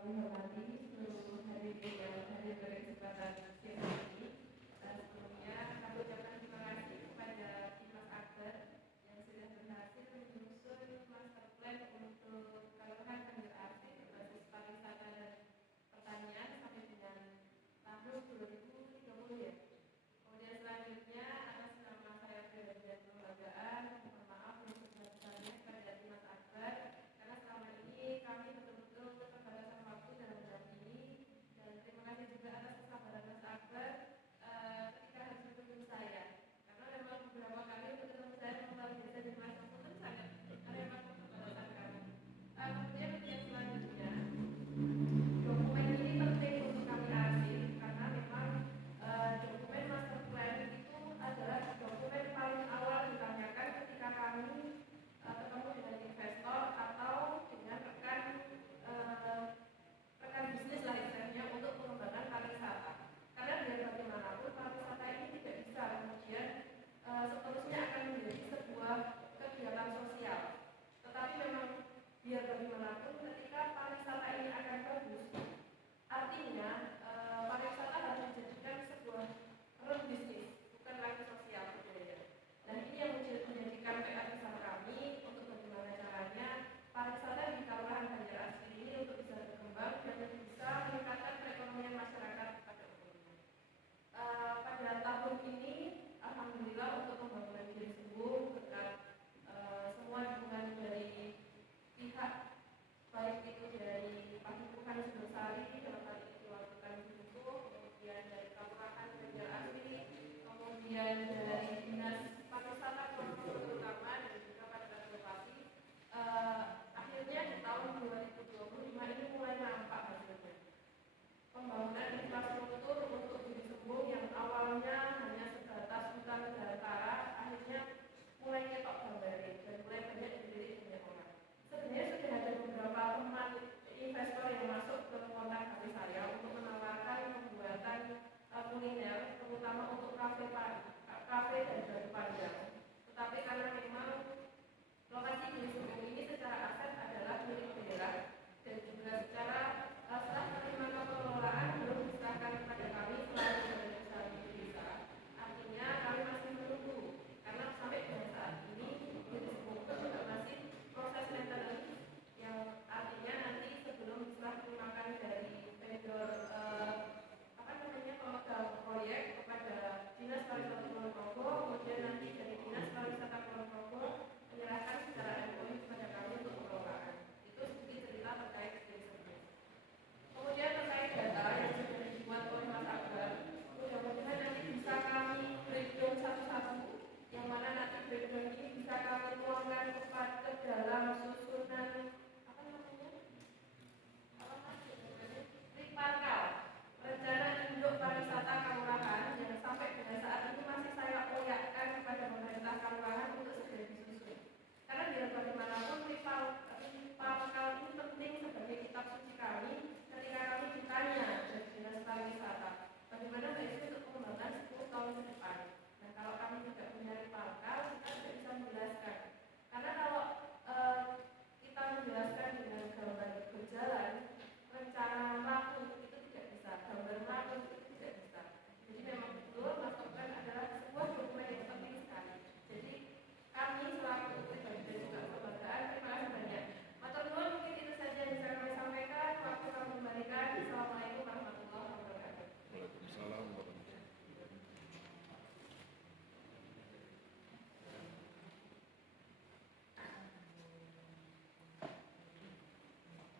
kami hormati seluruh hadirin yang hadir berkesempatan siang ini. Sebelumnya kami ucapkan terima kasih kepada Dimas Akbar yang sudah berhasil menyusun master plan untuk Kelurahan Banjar Asih berbasis pariwisata dan pertanian sampai dengan tahun 2030 ya. Kemudian selanjutnya atas nama saya pribadi dan kelembagaan, mohon maaf untuk sebesar-besarnya kepada Dimas Akbar karena selama ini kami betul-betul keterbatasan waktu dalam mendampingi, dan terima kasih juga atas kesabaran Mas Akbar ketika harus bertemu saya karena memang beberapa kali untuk ketemu saya memang biasa di masa pun sangat karena memang keterbatasan kami. Kemudian yang selanjutnya dokumen ini penting untuk kami arsip karena memang dokumen master plan itu adalah dokumen paling awal ditanyakan ketika kami ketemu dengan investor atau dengan rekan bisnis lah istilahnya untuk pengembangan pariwisata. Karena biar bagaimanapun pariwisata ini tidak bisa kemudian seterusnya akan menjadi sebuah kegiatan sosial. Tetapi memang biar bagaimanapun ketika pariwisata ini akan bagus, artinya pariwisata harus dijadikan sebuah root bisnis, bukan lagi sosial budaya. Dan ini yang menjadikan PR besar kami untuk bagaimana caranya pariwisata di Kelurahan Banjar Asih ini untuk bisa berkembang dan bisa meningkatkan perekonomian masyarakat pada umumnya. Pada tahun ini, alhamdulillah untuk pembangunan Gili Sembung berkat semua dukungan dari pihak baik itu dari Pak Hukuman Sari dalam hal ini Wakil Buku, kemudian dari Kelurahan Banjar Asih, kemudian dari Dinas Pariwisata Provinsi terutama dan juga pada Bupati. Akhirnya di tahun 2025 ini mulai nampak hasilnya. Pembangunan infrastruktur untuk Gili Sembung yang awalnya hanya sebatas hutan belantara akhirnya mulai ketok gambarin dan mulai banyak dilirik banyak orang. Sebenarnya sudah ada beberapa teman investor yang masuk ke kontak hati saya untuk menawarkan pembuatan kuliner, terutama untuk kafe dan batu panjang. Tetapi karena memang lokasi Gili Sembung ini secara aset adalah milik daerah dan juga secara setelah menerima pengelolaan belum diserahkan kepada kami selalu dari usaha desa. Artinya kami masih menunggu karena sampai dengan saat ini Gili Sembung juga masih proses maintenance yang artinya nanti sebelum diserahkan dari vendor pemegang proyek kepada Dinas Pariwisata Kulon Progo, kemudian nanti dari Dinas Pariwisata Kulon Progo menyerahkan secara MOU kepada kami untuk pengelolaan. Itu sedikit cerita terkait Gili Sembung. Kemudian terkait data yang sudah dibuat oleh Mas Akbar, mudah-mudahan nanti bisa kami breakdown satu-satu, yang mana nanti breakdown ini bisa kami tuangkan ke dalam susunan Riparkal, rencana induk pariwisata Kelurahan yang sampai dengan saat ini masih saya koyakkan kepada pemerintah Kelurahan untuk segera disusun. Karena biar bagaimanapun Riparkal ini penting sebagai kitab suci kami ketika kami ditanya dari Dinas Pariwisata bagaimana baiknya untuk pengembangan 10 tahun ke depan. Nah, kalau kami tidak punya Riparkal, kita tidak bisa menjelaskan. Karena kalau kita menjelaskan dengan gambar berjalan